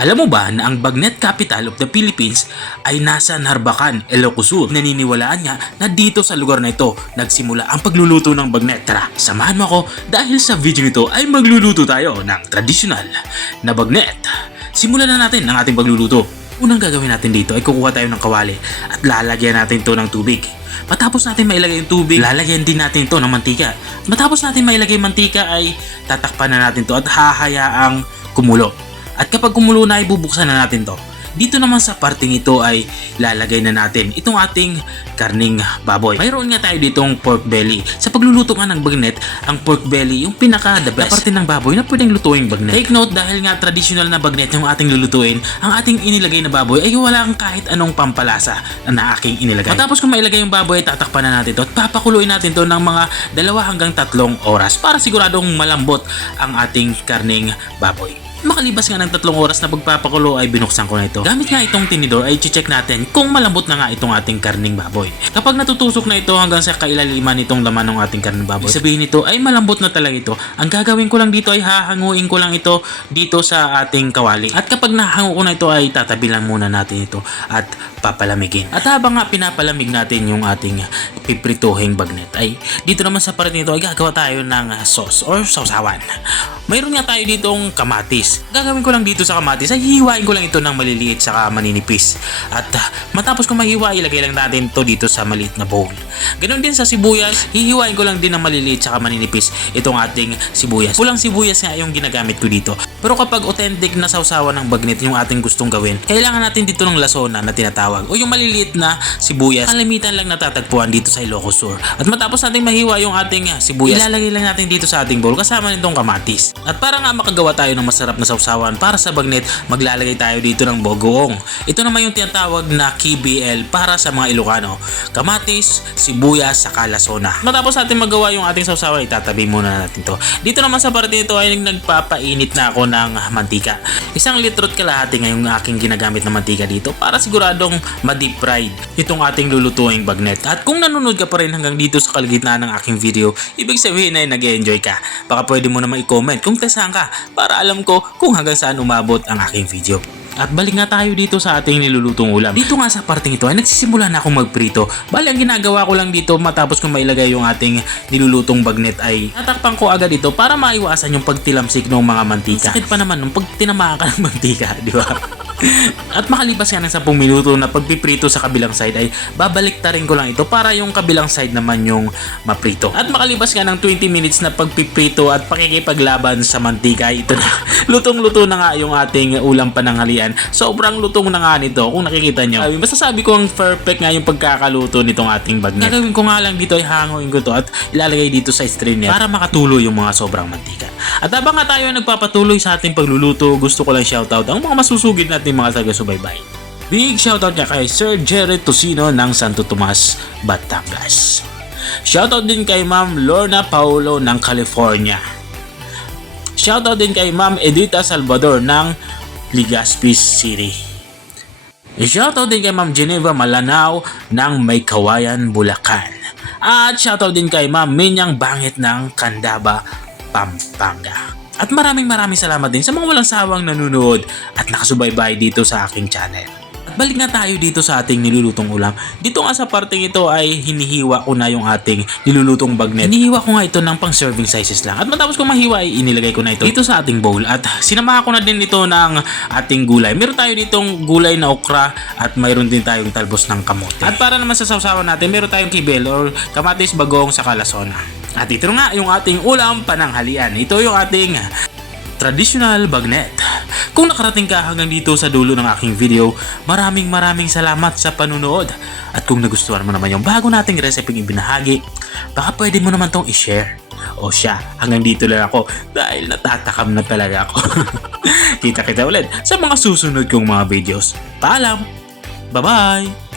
Alam mo ba na ang Bagnet Capital of the Philippines ay nasa Narbacan, Ilocos Sur? Naniniwalaan nga na dito sa lugar na ito nagsimula ang pagluluto ng bagnet. Tara, samahan mo ako dahil sa video nito ay magluluto tayo ng tradisyonal na bagnet. Simulan na natin ang ating pagluluto. Unang gagawin natin dito ay kukuha tayo ng kawali at lalagyan natin ito ng tubig. Matapos natin mailagay yung tubig, lalagyan din natin ito ng mantika. Matapos natin mailagay yung mantika ay tatakpan na natin ito at hahayaang kumulo. At kapag kumulo na ay bubuksan na natin to. Dito naman sa parting ito ay lalagay na natin itong ating karning baboy. Mayroon nga tayo ditong pork belly. Sa pagluluto nga ng bagnet, ang pork belly yung pinaka the best na parte ng baboy na pwedeng lutuing bagnet. Take note, dahil nga traditional na bagnet yung ating lulutuin, ang ating inilagay na baboy ay walang kahit anong pampalasa na aking inilagay. Matapos kung mailagay yung baboy, tatakpan na natin to at papakuluin natin to ng mga 2 hanggang 3 oras para siguradong malambot ang ating karning baboy. Makalipas nga ng 3 oras na pagpapakulo ay binuksan ko na ito. Gamit nga itong tinidor ay check natin kung malambot na nga itong ating karning baboy. Kapag natutusok na ito hanggang sa kailaliman itong laman ng ating karning baboy, sabihin nito ay malambot na talaga ito. Ang gagawin ko lang dito ay hahanguin ko lang ito dito sa ating kawali. At kapag nahango ko na ito ay tatabi lang muna natin ito at papalamigin. At habang nga pinapalamig natin yung ating piprituhing bagnet ay dito naman sa part nito ay gagawa tayo ng sauce or sausawan. Mayroon nga tayo ditong kamatis. Gagawin ko lang dito sa kamatis ay hihiwain ko lang ito ng maliliit saka maninipis. At matapos ko mahiwa, ilagay lang natin ito dito sa maliit na bowl. Ganon din sa sibuyas, hihiwain ko lang din ng maliliit saka maninipis itong ating sibuyas. Pulang sibuyas nga yung ginagamit ko dito. Pero kapag authentic na sausawan ng bagnet yung ating gustong gawin, kailangan natin dito ng lasona na tinatawag o yung maliliit na sibuyas. Kalimitan lang natatagpuan dito sa Ilocos Sur. At matapos nating mahiwa yung ating sibuyas, ilalagay lang natin dito sa ating bowl kasama nitong kamatis. At para nga makagawa tayo ng masarap na sausawan para sa bagnet, maglalagay tayo dito ng bagoong. Ito naman yung tinatawag na KBL para sa mga Ilocano. Kamatis, sibuyas, saka lasona. Matapos natin magawa yung ating sausawan, itatabi muna natin to. Dito naman sa parte nito ay nagpapainit na ako ng mantika. 1 litro't kalahati ngayong aking ginagamit na mantika dito para siguradong ma-deep fried itong ating lulutuing bagnet. At kung nanonood ka pa rin hanggang dito sa kalagitnaan ng aking video, ibig sabihin ay nag-enjoy ka. Baka pwede mo naman i-comment kung tasan ka para alam ko kung hanggang saan umabot ang aking video. At balik nga tayo dito sa ating nilulutong ulam. Dito nga sa parting ito ay nagsisimula na akong magprito. Bali ang ginagawa ko lang dito matapos kong mailagay yung ating nilulutong bagnet ay tatakpan ko agad ito para maiwasan yung pagtilamsik ng mga mantika. Sakit pa naman nung pag tinamaan ka ng mantika, di ba? At makalipas nga ng 10 minuto na pagpiprito sa kabilang side ay babaliktarin ko lang ito para yung kabilang side naman yung maprito. At makalipas nga ng 20 minutes na pagpiprito at pakikipaglaban sa mantika, ito na. Lutong-luto na nga yung ating ulam pananghalian. Sobrang lutong na nga nito kung nakikita nyo. Masasabi ko ang perfect nga yung pagkakaluto nitong ating bagnet. Gagawin ko nga lang dito ay hanguin ko to at ilalagay dito sa strainer para makatuloy yung mga sobrang mantika. At habang nga tayo nagpapatuloy sa ating pagluluto, gusto ko lang shoutout ang mga masusugid natin mga taga-subaybay. Big shoutout nga kay Sir Jerry Tosino ng Santo Tomas, Batangas. Shoutout din kay Ma'am Lorna Paulo ng California. Shoutout din kay Ma'am Edita Salvador ng Legazpi City. Shoutout din kay Ma'am Geneva Malanao ng Maykawayan, Bulacan. At shoutout din kay Ma'am Minyang Bangit ng Candaba, Pampanga. At maraming salamat din sa mga walang sawang nanonood at nakasubaybay dito sa aking channel. At balik nga tayo dito sa ating nilulutong ulam. Dito nga sa parteng ito ay hinihiwa ko na yung ating nilulutong bagnet. Hinihiwa ko nga ito ng pang serving sizes lang. At matapos ko mahiwa ay inilagay ko na ito dito sa ating bowl. At sinamahan ko na din ito ng ating gulay. Meron tayo ditong gulay na okra at mayroon din tayong talbos ng kamote. At para naman sa sausawan natin, meron tayong kibel or kamatis, bagong, saka lasona. At ito nga yung ating ulam pananghalian. Ito yung ating traditional bagnet. Kung nakarating ka hanggang dito sa dulo ng aking video, maraming salamat sa panunood. At kung nagustuhan mo naman yung bago nating recipe ibinahagi, baka pwede mo naman tong i-share. O siya, hanggang dito lang ako dahil natatakam na talaga ako. Kita ulit sa mga susunod kong mga videos. Paalam! Bye-bye!